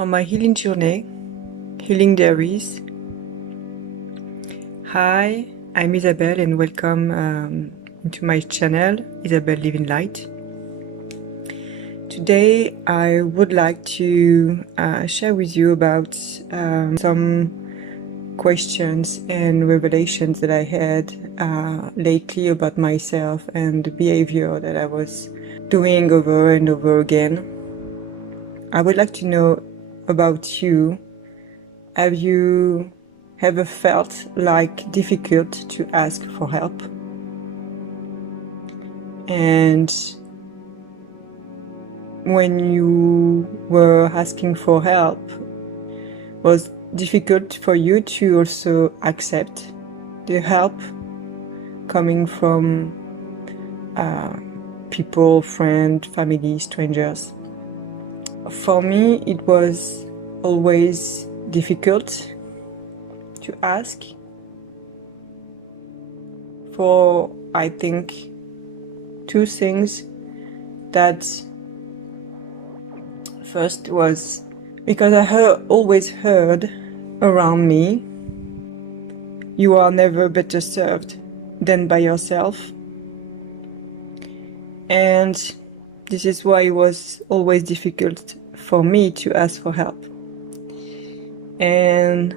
on my healing journey, Healing Diaries. Hi, I'm Isabelle and welcome into my channel, Isabelle Living Light. Today I would like to share with you about some questions and revelations that I had lately about myself and the behavior that I was doing over and over again. I would like to know about you. Have you ever felt like difficult to ask for help? And when you were asking for help, was difficult for you to also accept the help coming from people, friends, family, strangers? For me, it was always difficult to ask for, I think, two things. That first was because I always heard around me, you are never better served than by yourself. And this is why it was always difficult for me to ask for help. And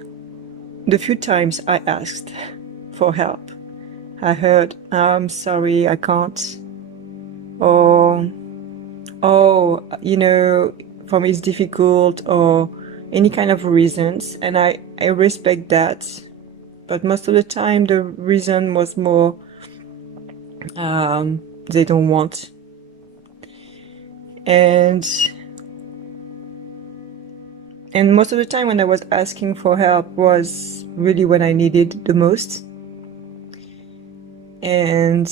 the few times I asked for help, I heard, I'm sorry, I can't. Or, oh, for me it's difficult, or any kind of reasons. And I respect that. But most of the time the reason was more, they don't want. And most of the time when I was asking for help was really when I needed the most. And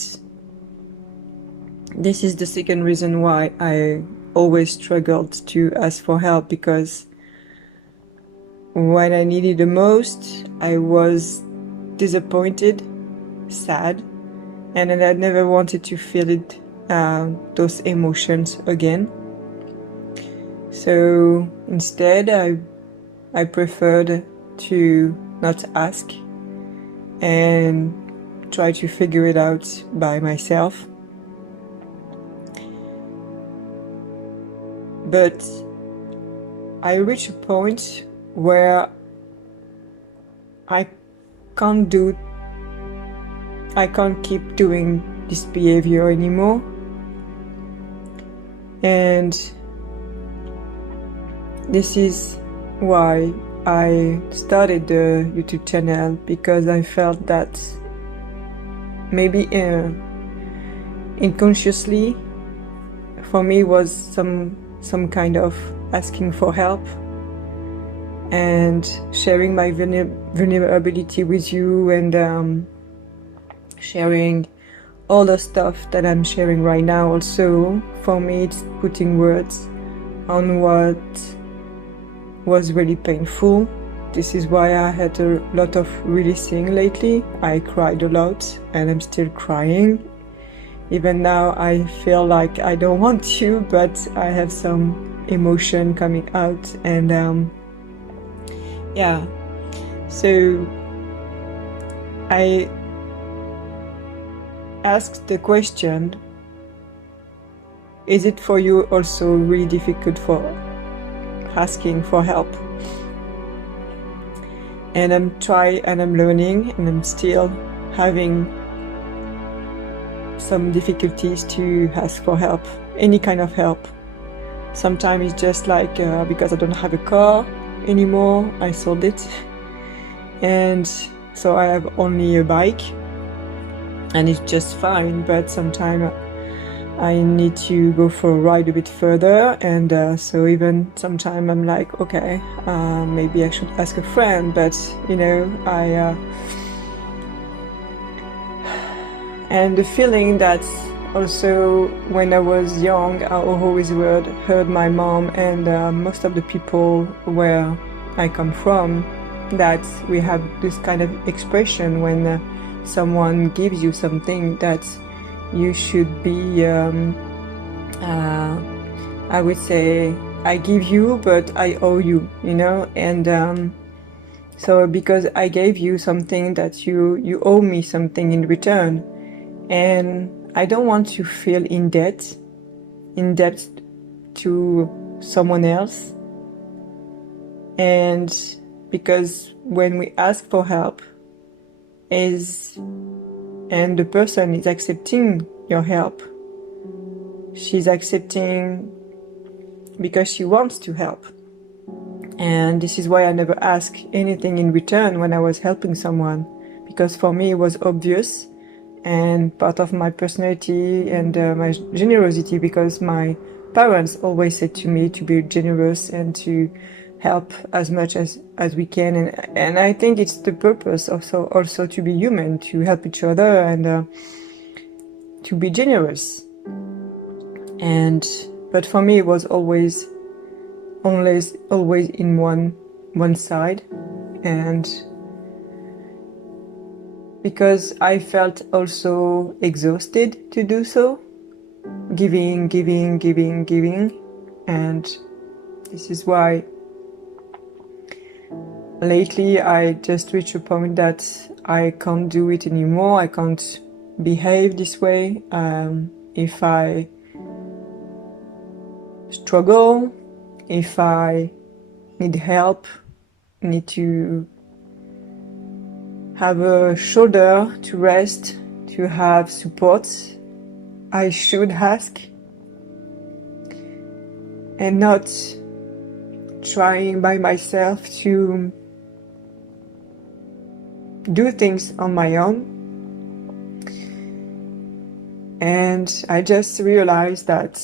this is the second reason why I always struggled to ask for help, because when I needed the most, I was disappointed, sad, and I never wanted to feel it, those emotions again. So instead, I preferred to not ask and try to figure it out by myself. But I reached a point where I can't keep doing this behavior anymore. And this is why I started the YouTube channel, because I felt that maybe unconsciously for me was some kind of asking for help and sharing my vulnerability with you, and sharing all the stuff that I'm sharing right now. Also, for me, it's putting words on what was really painful. This is why I had a lot of releasing lately. I cried a lot and I'm still crying. Even now I feel like I don't want to, but I have some emotion coming out. And yeah, so I asked the question, is it for you also really difficult for asking for help? And I'm learning, and I'm still having some difficulties to ask for help, any kind of help. Sometimes it's just like because I don't have a car anymore, I sold it, and so I have only a bike, and it's just fine. But sometimes I need to go for a ride a bit further, and so even sometimes I'm like, okay, maybe I should ask a friend, but and the feeling that also when I was young, I always heard my mom and most of the people where I come from, that we have this kind of expression when someone gives you something, that you should be I would say I give you, but I owe you, you know, and so because I gave you something that you owe me something in return, and I don't want to feel in debt to someone else. And because when we ask for help and the person is accepting your help, she's accepting because she wants to help. And this is why I never ask anything in return when I was helping someone, because for me it was obvious and part of my personality and my generosity, because my parents always said to me to be generous and to help as much as we can, and I think it's the purpose also to be human, to help each other and to be generous. And but for me it was always in one side, and because I felt also exhausted to do so, giving, and this is why lately I just reached a point that I can't do it anymore. I can't behave this way. If I struggle, if I need help, need to have a shoulder to rest, to have support, I should ask, and not trying by myself to do things on my own. And I just realized that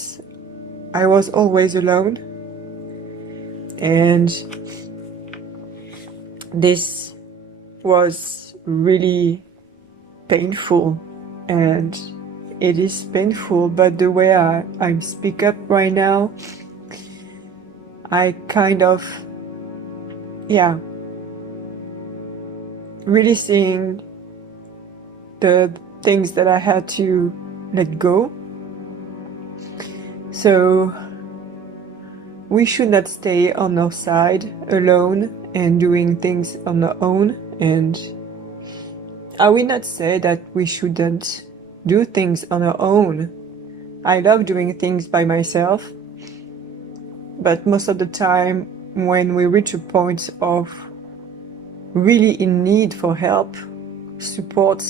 I was always alone, and this was really painful, and it is painful, but the way I speak up right now, I kind of, really seeing the things that I had to let go. So we should not stay on our side alone and doing things on our own. And I will not say that we shouldn't do things on our own. I love doing things by myself, but most of the time when we reach a point of really in need for help, support,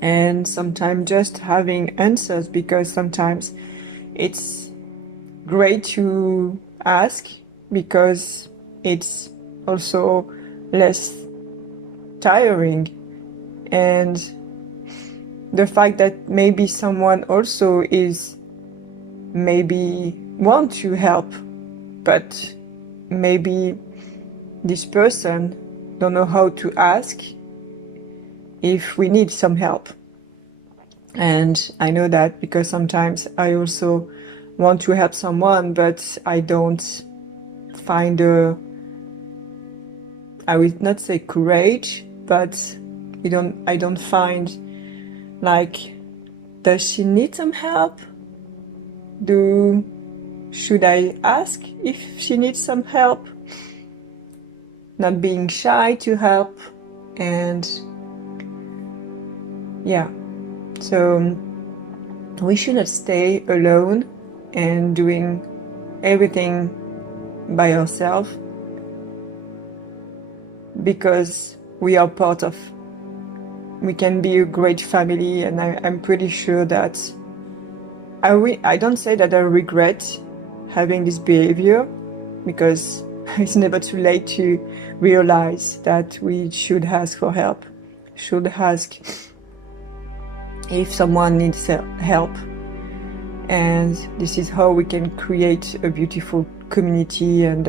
and sometimes just having answers, because sometimes it's great to ask because it's also less tiring, and the fact that maybe someone also is maybe want to help, but maybe this person don't know how to ask if we need some help. And I know that because sometimes I also want to help someone, but I don't find I would not say courage, but I don't find, like, does she need some help? Should I ask if she needs some help? Not being shy to help, and so we should not stay alone and doing everything by ourselves, because we can be a great family. And I'm pretty sure that I don't say that I regret having this behavior, because it's never too late to realize that we should ask for help, should ask if someone needs help. And this is how we can create a beautiful community and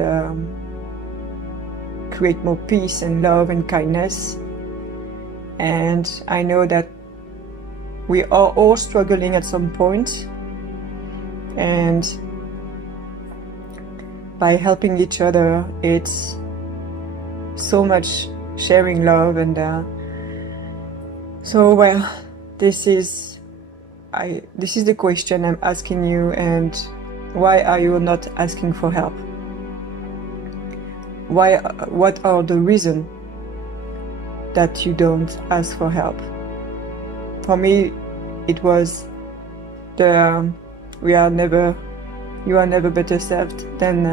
create more peace and love and kindness. And I know that we are all struggling at some point, and by helping each other, it's so much sharing love. And this is the question I'm asking you, and Why are you not asking for help? What are the reasons that you don't ask for help? For me, it was the you are never better served than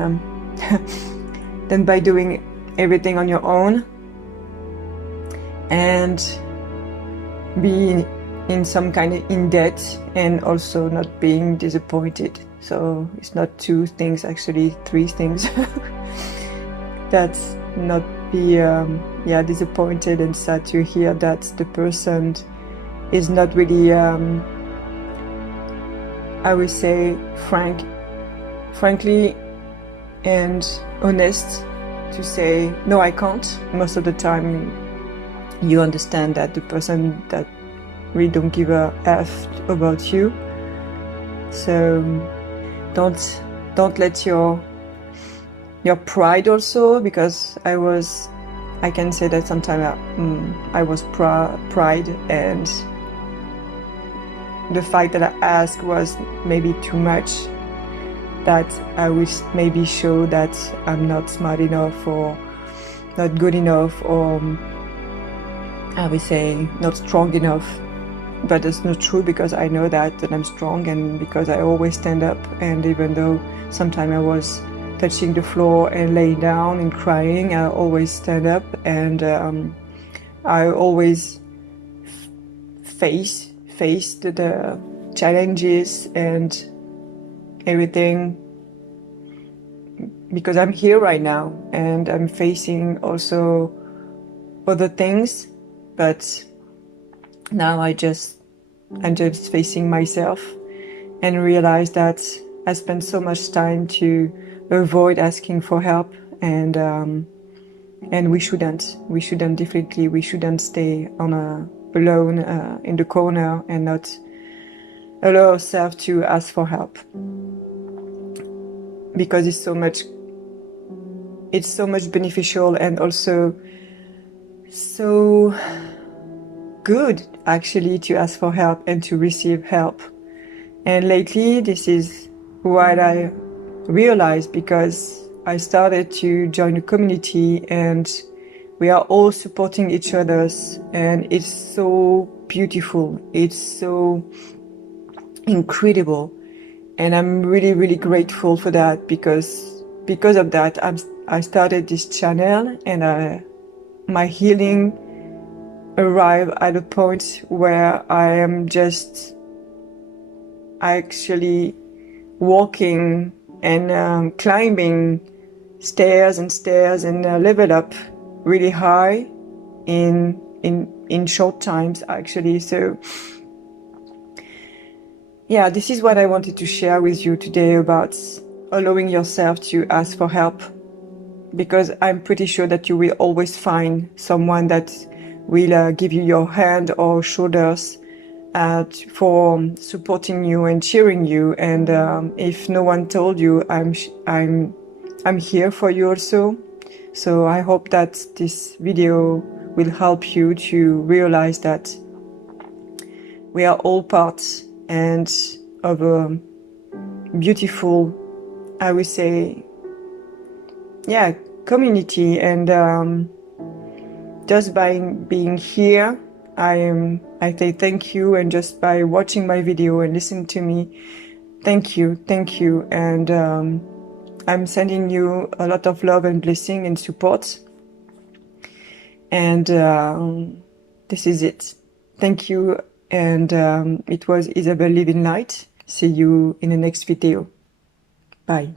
than by doing everything on your own and being in some kind of in debt and also not being disappointed. So it's not two things, actually three things. That's not be disappointed and sad to hear that the person is not really I would say frankly and honest to say no, I can't. Most of the time you understand that the person that really don't give a F about you. So don't let your pride also, because I can say that sometimes I was pride, and the fact that I asked was maybe too much, that I would maybe show that I'm not smart enough or not good enough, or I would say not strong enough. But it's not true, because I know that I'm strong, and because I always stand up. And even though sometimes I was touching the floor and laying down and crying, I always stand up, and I always faced the challenges and everything, because I'm here right now and I'm facing also other things, but now I'm just facing myself and realize that I spent so much time to avoid asking for help, and we shouldn't definitely we shouldn't stay alone in the corner and not allow ourselves to ask for help, because it's so much beneficial and also so good actually to ask for help and to receive help. And lately this is what I realized, because I started to join a community and we are all supporting each other, and it's so beautiful, it's so incredible, and I'm really, really grateful for that, because of that I started this channel, and my healing arrived at a point where I am just actually walking and climbing stairs and level up really high in short times, actually. So yeah, this is what I wanted to share with you today, about allowing yourself to ask for help, because I'm pretty sure that you will always find someone that will give you your hand or shoulders for supporting you and cheering you. And if no one told you, I'm here for you also. So I hope that this video will help you to realize that we are all parts and of a beautiful, I would say, community. And just by being here, I say thank you, and just by watching my video and listening to me, thank you. And I'm sending you a lot of love and blessing and support. And this is it. Thank you. And it was Isabel Living Light. See you in the next video. Bye.